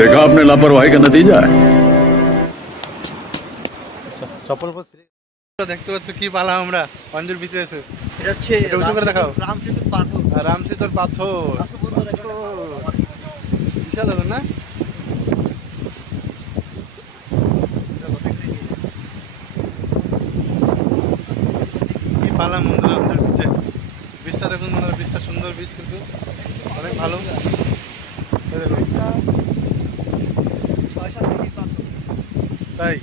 देखा आपने लापरवाही का नतीजा है। চপ্পল দেখতে পাচ্ছ কি পালা আমরা অঞ্জুর বিচে এসে। এটা হচ্ছে উঁচু করে দেখাও। রামসেতুর পাথর। রামসেতুর পাথর বিশাল হলো না? কি পালা বন্ধুরা অঞ্জুর বিচে। বীজটা দেখুন বন্ধুরা, বীজটা সুন্দর বীজ, কিন্তু অনেক ভালো। তাই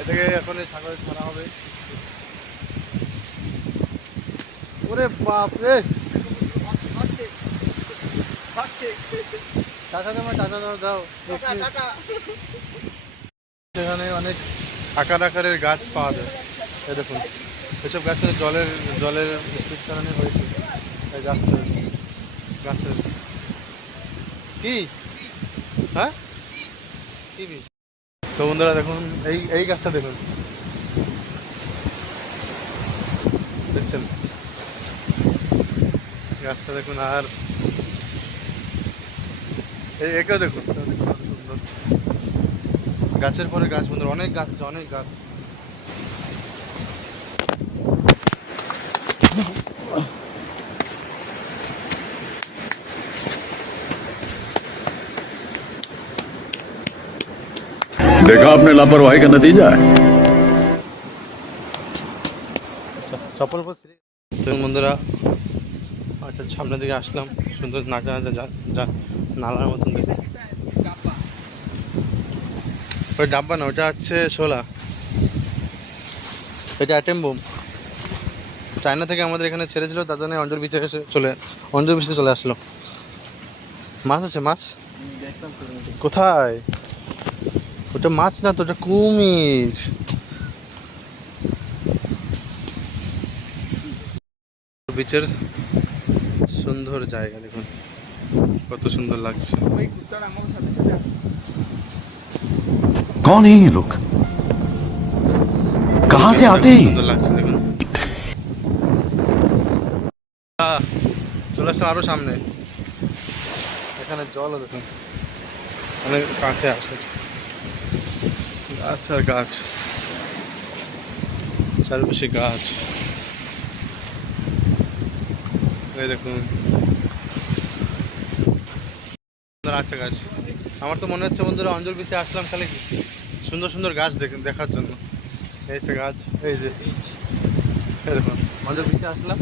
এটাকে এখন সাগরে ছাড়া হবে। ওরে বাপ রে, টাকা দাও। সেখানে অনেক আকার আকারের গাছ পাওয়া যায়। এই দেখুন, এসব গাছের জলের স্পিড কারণে হয়েছে এই গাছের কি হ্যাঁ কি বীজ? তো বন্ধুরা দেখুন, এই গাছটা দেখুন, দেখছেন গাছটা দেখুন। আর একেও দেখুন, সুন্দর গাছের পরে গাছ বন্ধুরা, অনেক গাছ আছে, অনেক গাছ। देखा आपने लापरवाही का नतीजा है। চপ্পল বন্ধুরা, আচ্ছা সামনের দিকে আসলাম, সুন্দর নাচা নালার মতন দেখুন। ওই ডাব্বা না, ওটা হচ্ছে শোলা, এটা অ্যাটেম বোম। চায়না থেকে আমাদের এখানে ছেড়েছিল, তার জন্য অঞ্জুর বিচে চলে আসলো। মাছ আছে, মাছ কোথায়? ওটা মাছ না তো, ওটা কুমির। বিচের সুন্দর জায়গা দেখুন, কত সুন্দর লাগছে। कौन है ये लोग, कहाँ से आते हैं? সুন্দর লাগছে দেখুন। চলে আসলাম আরো সামনে, এখানে জলও দেখুন অনেক কাছে আসে, গাছ আর গাছ, চারিপাশে গাছ। এই দেখুন একটা গাছ। আমার তো মনে হচ্ছে বন্ধুরা, অঞ্জল বিচে আসলাম খালি সুন্দর সুন্দর গাছ দেখার জন্য। এই একটা গাছ, এই যে এই দেখুন, অঞ্জল বিচে আসলাম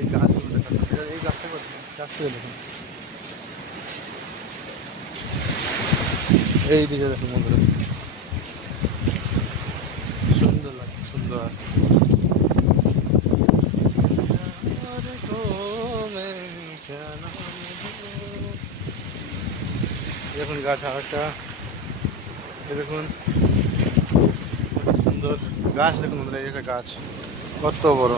এই গাছগুলো দেখার জন্য। এই গাছটা দেখুন, এই দিকে দেখুন বন্ধুরা, সুন্দর লাগছে, সুন্দর। দেখুন গাছ আরেকটা, এই দেখুন সুন্দর গাছ দেখুন বন্ধুরা, এই একটা গাছ কত বড়।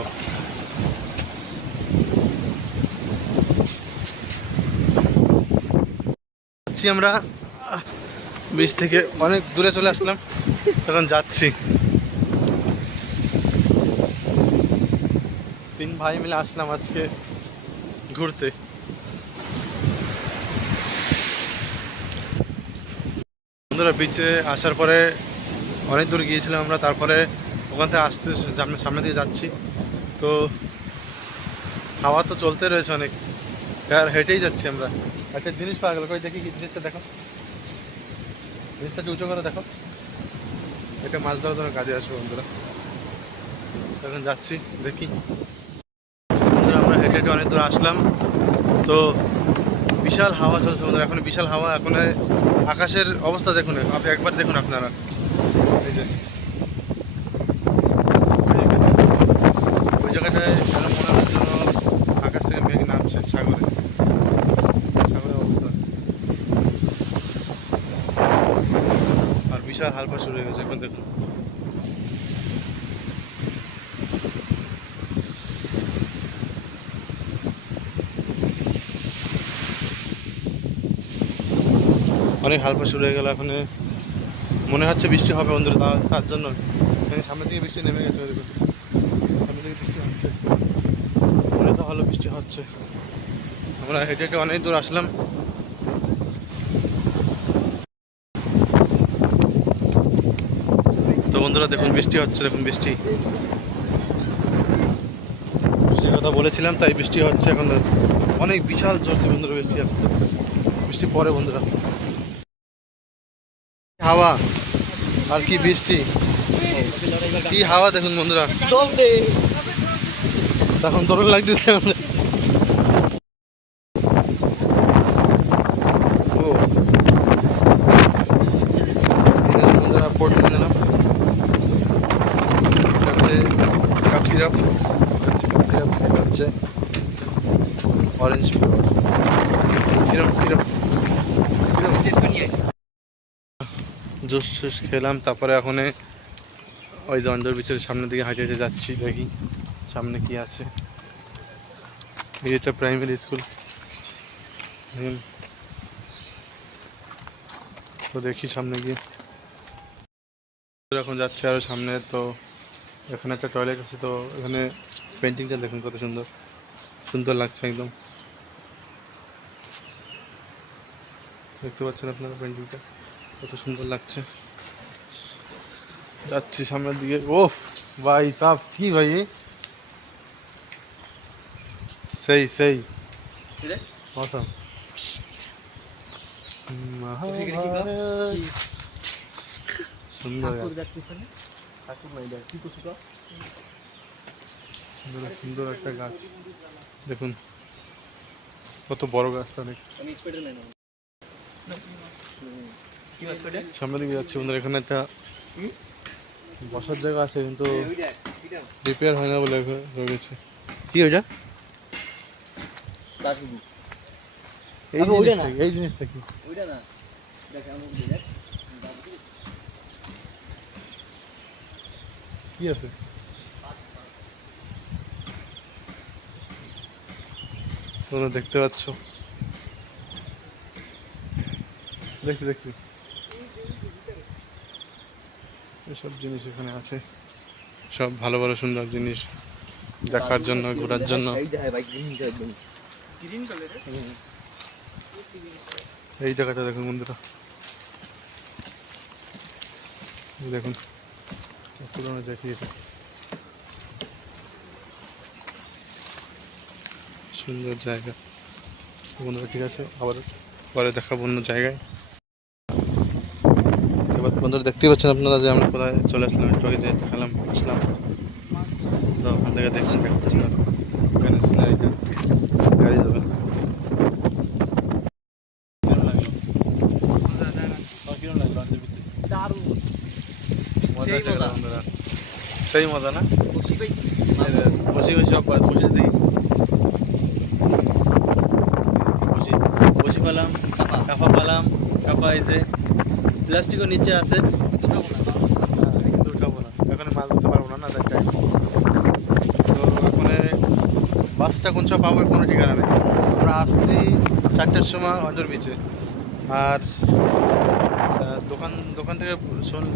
আমরা বিচ থেকে অনেক দূরে চলে আসলাম, এখন যাচ্ছি। 3 ভাই মিলে আসলাম আজকে ঘুরতে। বন্ধুরা বিচে আসার পরে অনেক দূর গিয়েছিলাম আমরা, তারপরে ওখান থেকে আসতে সামনে দিয়ে যাচ্ছি। তো হাওয়া তো চলতে রয়েছে অনেক, আর হেঁটেই যাচ্ছি আমরা। একটা জিনিস পাওয়া গেল, কই দেখি কি জিনিসটা, দেখো জিনিসটা উঁচু করে দেখো। এটা মাছ ধরার জন্য কাজে আসবে বন্ধুরা। এখন যাচ্ছি, দেখি। আমরা হেঁটে হেঁটে অনেক দূর আসলাম, তো বিশাল হাওয়া চলছে বন্ধুরা, এখন বিশাল হাওয়া। এখন আকাশের অবস্থা দেখুন, আপনি একবার দেখুন আপনারা, এই যে ওই জায়গাটায় যেন মনে হয় যেন আকাশ থেকে মেঘ নামছে সাগরের অবস্থা। আর বিশাল হালকা শুরু হয়ে গেছে এখন দেখুন। অনেক হালকা শুরু হয়ে গেল। এখন মনে হচ্ছে বৃষ্টি হবে বন্ধুরা, তার জন্য সামনের দিকে বৃষ্টি নেমে গেছে। সামনের দিকে বৃষ্টি হচ্ছে, মনে তো ভালো বৃষ্টি হচ্ছে। আমরা হেঁটে হেঁটে অনেক দূর আসলাম। তো বন্ধুরা দেখুন বৃষ্টি হচ্ছে, দেখুন বৃষ্টির কথা বলেছিলাম, তাই বৃষ্টি হচ্ছে। এখন অনেক বিশাল জোরছে বন্ধুরা বৃষ্টি আসছে, বৃষ্টি পরে বন্ধুরা। হাওয়া আর কি বৃষ্টি, কি হাওয়া দেখুন বন্ধুরা, তখন তরুণ লাগতেছে আমাদের। ও বন্ধুরা পোর্ট নিয়ে নিলাম, কাপ সিরাপ হচ্ছে অরেঞ্জ জুস টুস খেলাম। তারপরে এখন ওই যে অঞ্জর বিচের সামনের দিকে হাঁটে হেঁটে যাচ্ছি, দেখি সামনে কি আছে। এটা প্রাইমারি স্কুল, তো দেখি সামনে গিয়ে। এখন যাচ্ছে আরও সামনে। তো এখানে একটা টয়লেট আছে, তো এখানে পেন্টিংটা দেখুন কত সুন্দর সুন্দর লাগছে একদম, দেখতে পাচ্ছেন আপনারা পেন্টিংটা কত সুন্দর লাগছে। যাচ্ছি সামনের দিকে। ও ভাই সাহ, কি ভাই সেই সেই মৌসুম সুন্দর সুন্দর একটা গাছ দেখুন, কত বড় গাছটা অনেক। সামনের দিকে যাচ্ছি বন্ধুরা। এখানে একটা বসার জায়গা আছে, কিন্তু রিপেয়ার হয় না বলে রয়েছে। কি ওইটা? এই জিনিসটা কি? কি আছে? তোমরা দেখতে পাচ্ছ, দেখছি দেখছি এসব জিনিস এখানে আছে, সব ভালো ভালো সুন্দর জিনিস দেখার জন্য, ঘোরার জন্য। এই জায়গাটা দেখুন বন্ধুরা, দেখুন পুরোনো দেখিয়েছে, সুন্দর জায়গা বন্ধুরা। ঠিক আছে, আবার পরে দেখাবো অন্য জায়গায়। এবার বন্ধুরা দেখতেই পাচ্ছেন আপনারা যে আমরা কোথায় চলে আসলাম, একটু আগে দেখালাম আসলাম। তো ওখান থেকে দেখুন দেখাচ্ছিলাম ওখানে সিনারিটা, গাড়ি যাবে। সেই মজা না, বসে বসে সব বসে দিই, বসি পেলাম, কাপা পেলাম। কাপা এই যে প্লাস্টিকও নিচে আছে, দুটাবো না এখন, মাছ ধরতে পারবো না তাই। তো ওখানে বাসটা কোন সব পাবো কোনো ঠিকানা নেই। আমরা আসছি 4টার সময় অঞ্জর বিচে, আর দোকান থেকে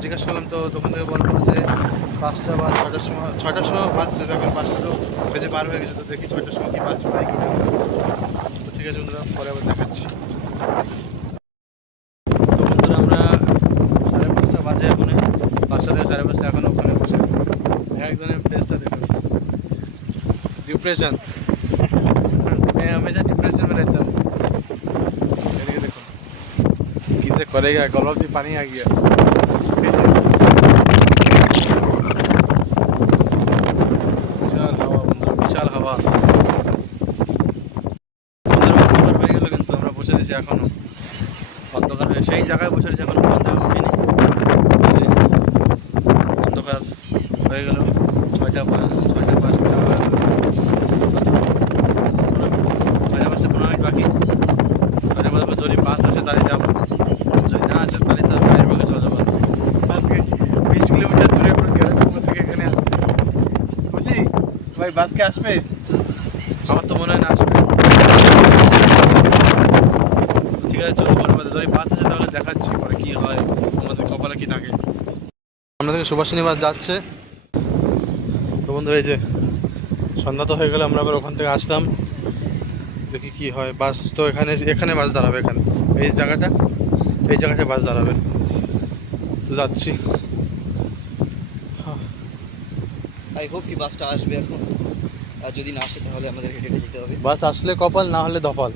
জিজ্ঞাসা করলাম, তো দোকান থেকে বললো যে 5টা বা 6টার সময় বাজছে, তখন 5টা তো বেজে পার হয়ে গেছে। তো দেখি 6টার সময় কি বাস পাই কিনা। তো ঠিক আছে বন্ধুরা, পরে আবার দেখাচ্ছি। তো বন্ধুরা আমরা 5:30 বাজে, এখন 5টা থেকে 5:30 এখন ওখানে বসে একজনের ফেসটা দেখুন, डिप्रेशन। मैं हमेशा डिप्रेशन में रहता हूँ। देखो किसे करेगा, गलब से पानी आ गया। विशाल हवा बंधु, विशाल हवा অন্ধকার হয়ে গেল, কিন্তু আমরা বসে রয়েছি এখনো অন্ধকার হয়ে, সেই জায়গায় বসে রয়েছি এখনো অন্ধকার উঠিনি। অন্ধকার হয়ে গেল 6টা 5 বাকি। যদি বাস আসে তাহলে যাবো, যদি না আসে তাহলে তো বাইরের ভাগে চলে যাবো। আজকে 20 কিলোমিটার দূরে পুরো গ্যারেজপুর থেকে এখানে আসছে। খুশি ভাই, বাসকে আসবে? আমার তো মনে হয় না আসবে। ঠিক আছে, চলো পরে যদি বাস আছে তাহলে দেখাচ্ছি পরে কী হয়, আমাদের কপালে কি থাকে। সামনে থেকে সুভাষিনী বাস যাচ্ছে। তো বন্ধুরা এই যে সন্ধ্যা তো হয়ে গেলে আমরা আবার ওখান থেকে আসলাম, দেখি কি হয়। বাস তো এখানে বাস দাঁড়াবে, এখানে এই জায়গাটায় বাস দাঁড়াবে। তো যাচ্ছি। আই হোপ কি বাসটা আসবে এখন, আর যদি না আসে তাহলে আমাদের হেঁটে হেঁটে যেতে হবে। বাস আসলে কপাল, না হলে দপাল।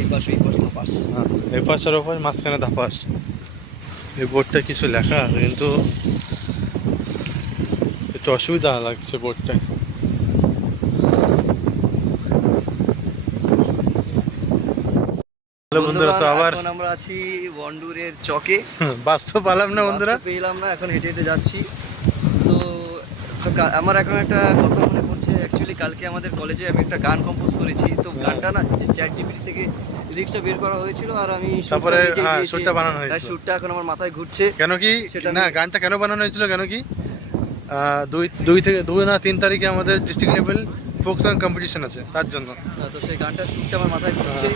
এই পাশ না পাশ। হ্যাঁ, এই পাশ আর ওপাশ, মাঝখানে ধাপাস। এই বোর্ডটা কিছু লেখা আছে কিন্তু একটু অসুবিধা লাগছে বোর্ডটায়। হ্যালো বন্ধুরা, তো আবার এখন আমরা আছি বন্ডুরের চকে। বাস তো পালাম না বন্ধুরা, বাস তো পেলাম না, এখন হেঁটে হেঁটে যাচ্ছি। তো আমার এখন একটা কথা মনে পড়ছে। অ্যাকচুয়ালি কালকে আমাদের কলেজে আমি একটা গান কম্পোজ করেছি। তো গানটা না চ্যাট জিপিটি থেকে লিরিক্সটা বের করা হয়েছিল, আর আমি তারপরে সুরটা বানানো হয়েছিল। সুরটা এখন আমার মাথায় ঘুরছে। কেন কি না, গানটা কেন বানানো হয়েছিল, কেন কি 2 না 3 তারিখে আমাদের district level folk song competition আছে, তার জন্য। তো সেই গানটার সুরটা আমার মাথায় ঘুরছে।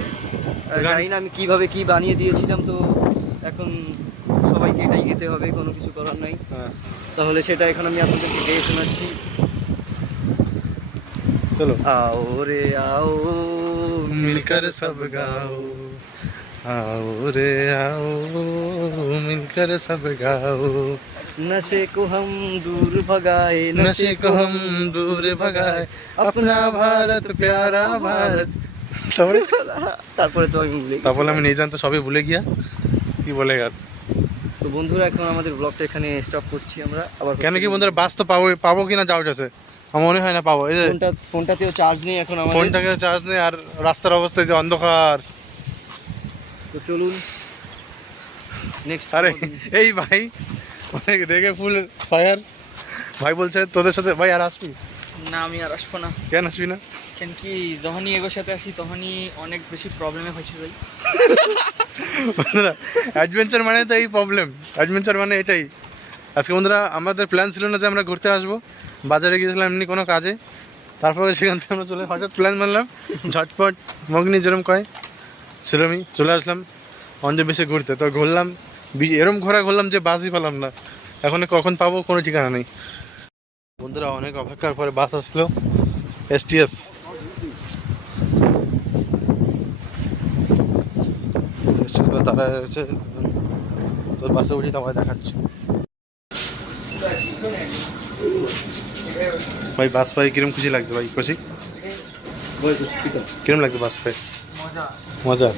জানি না আমি কিভাবে কি বানিয়ে দিয়েছিলাম। তো এখন সবাইকে এটাই গেতে হবে, কোনো কিছু করার নাই। তাহলে সেটা এখন আমি আপনাদেরকে গেয়ে শোনাচ্ছি। চলো। आओ रे आओ मिलकर सब गाओ, आओ रे आओ मिलकर सब गाओ, नशे को हम दूर भगाए, नशे को हम दूर भगाए, अपना भारत प्यारा भारत। তারপরে তো আমি ভুলে গেছি। তারপরে আমি নিয়ে জানতে সবই ভুলে গিয়া কি বলে গেল। তো বন্ধুরা এখন আমাদের ব্লগটা এখানে স্টপ করছি আমরা। আবার কেন কি বন্ধুরা, বাস তো পাবো কিনা যাও আছে, আমার মনে হয় না পাবো। এই যে ফোনটাতেও চার্জ নেই এখন আমাদের। ফোনটাকে চার্জ নেই, আর রাস্তার অবস্থা যে অন্ধকার। তো চলুন নেক্সট। আরে এই ভাই অনেক রেগে ফুল ফায়ার ভাই বলছে তোদের সাথে ভাই আর আসবি না, আমি আর আসবো না। কেন আসবি না? কেন কি যখনই এগোর সাথে আসি তখনই অনেক বেশি প্রবলেমে ফেসে যাই। বন্ধুরা অ্যাডভেঞ্চার মানে তো এই প্রবলেম, অ্যাডভেঞ্চার মানে এটাই। আজকে বন্ধুরা আমাদের প্ল্যান ছিল না যে আমরা ঘুরতে আসবো, বাজারে গিয়েছিলাম এমনি কোনো কাজে। তারপরে সেখান থেকে আমরা হঠাৎ প্ল্যান মানলাম, ঝটপট মগ্নি যেরম কয় সেরমই চলে আসলাম অঞ্জে বেশি ঘুরতে। তো ঘুরলাম, এরম ঘোরলাম যে বাসই পেলাম না। এখন কখন পাবো কোনো ঠিকানা নেই। বন্ধুরা অনেক অপেক্ষার পরে বাস আসলো, STS। তারা হচ্ছে তোর বাসে উঠি, তোমায় দেখাচ্ছি। ভাই বাস পাই কিরম খুশি লাগছে ভাই, খুশি কিরম লাগছে বাস পাই? মজা।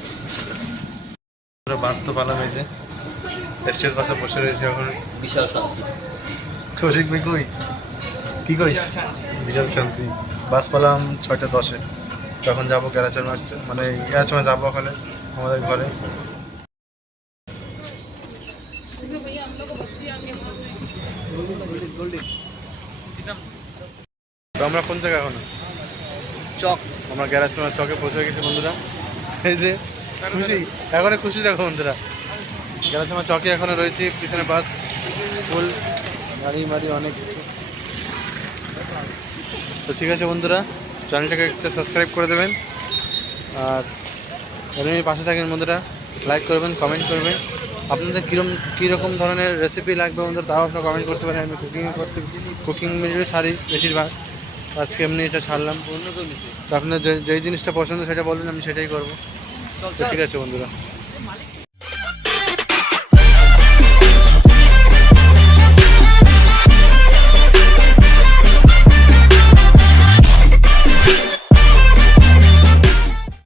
বাস তো পালাম, এই যে STS বাসে বসে রয়েছে এখন। বিশাল শান্তি। কৌশিক ভাই কই কি করিস? বিশাল শান্তি। বাস পালাম 6:10-এ, তখন যাবো গ্যারাচের মাঠ, মানে ইয়ার সময় যাবো ওখানে আমাদের ঘরে। তো আমরা কোন জায়গায় এখন? চক। আমরা গ্যারাচের চকে পৌঁছে গেছি বন্ধুরা। এই যে খুশি, এখন খুশি দেখো বন্ধুরা। গ্যারাচের চকে এখনো রয়েছি, পিছনে বাস ফুল, গাড়ি মাড়ি অনেক কিছু। তো ঠিক আছে বন্ধুরা, চ্যানেলটাকে একটা সাবস্ক্রাইব করে দেবেন, আর এরকমই পাশে থাকেন বন্ধুরা। লাইক করবেন, কমেন্ট করবেন, আপনাদের কীরকম ধরনের রেসিপি লাগবে বন্ধুরা তাও আপনারা কমেন্ট করতে পারেন। আমি কুকিং ভিডিও ছাড়ি বেশিরভাগ, আজকে এমনি এটা ছাড়লাম। তো আপনার যেই জিনিসটা পছন্দ সেটা বলবেন, আমি সেটাই করবো। তো ঠিক আছে বন্ধুরা।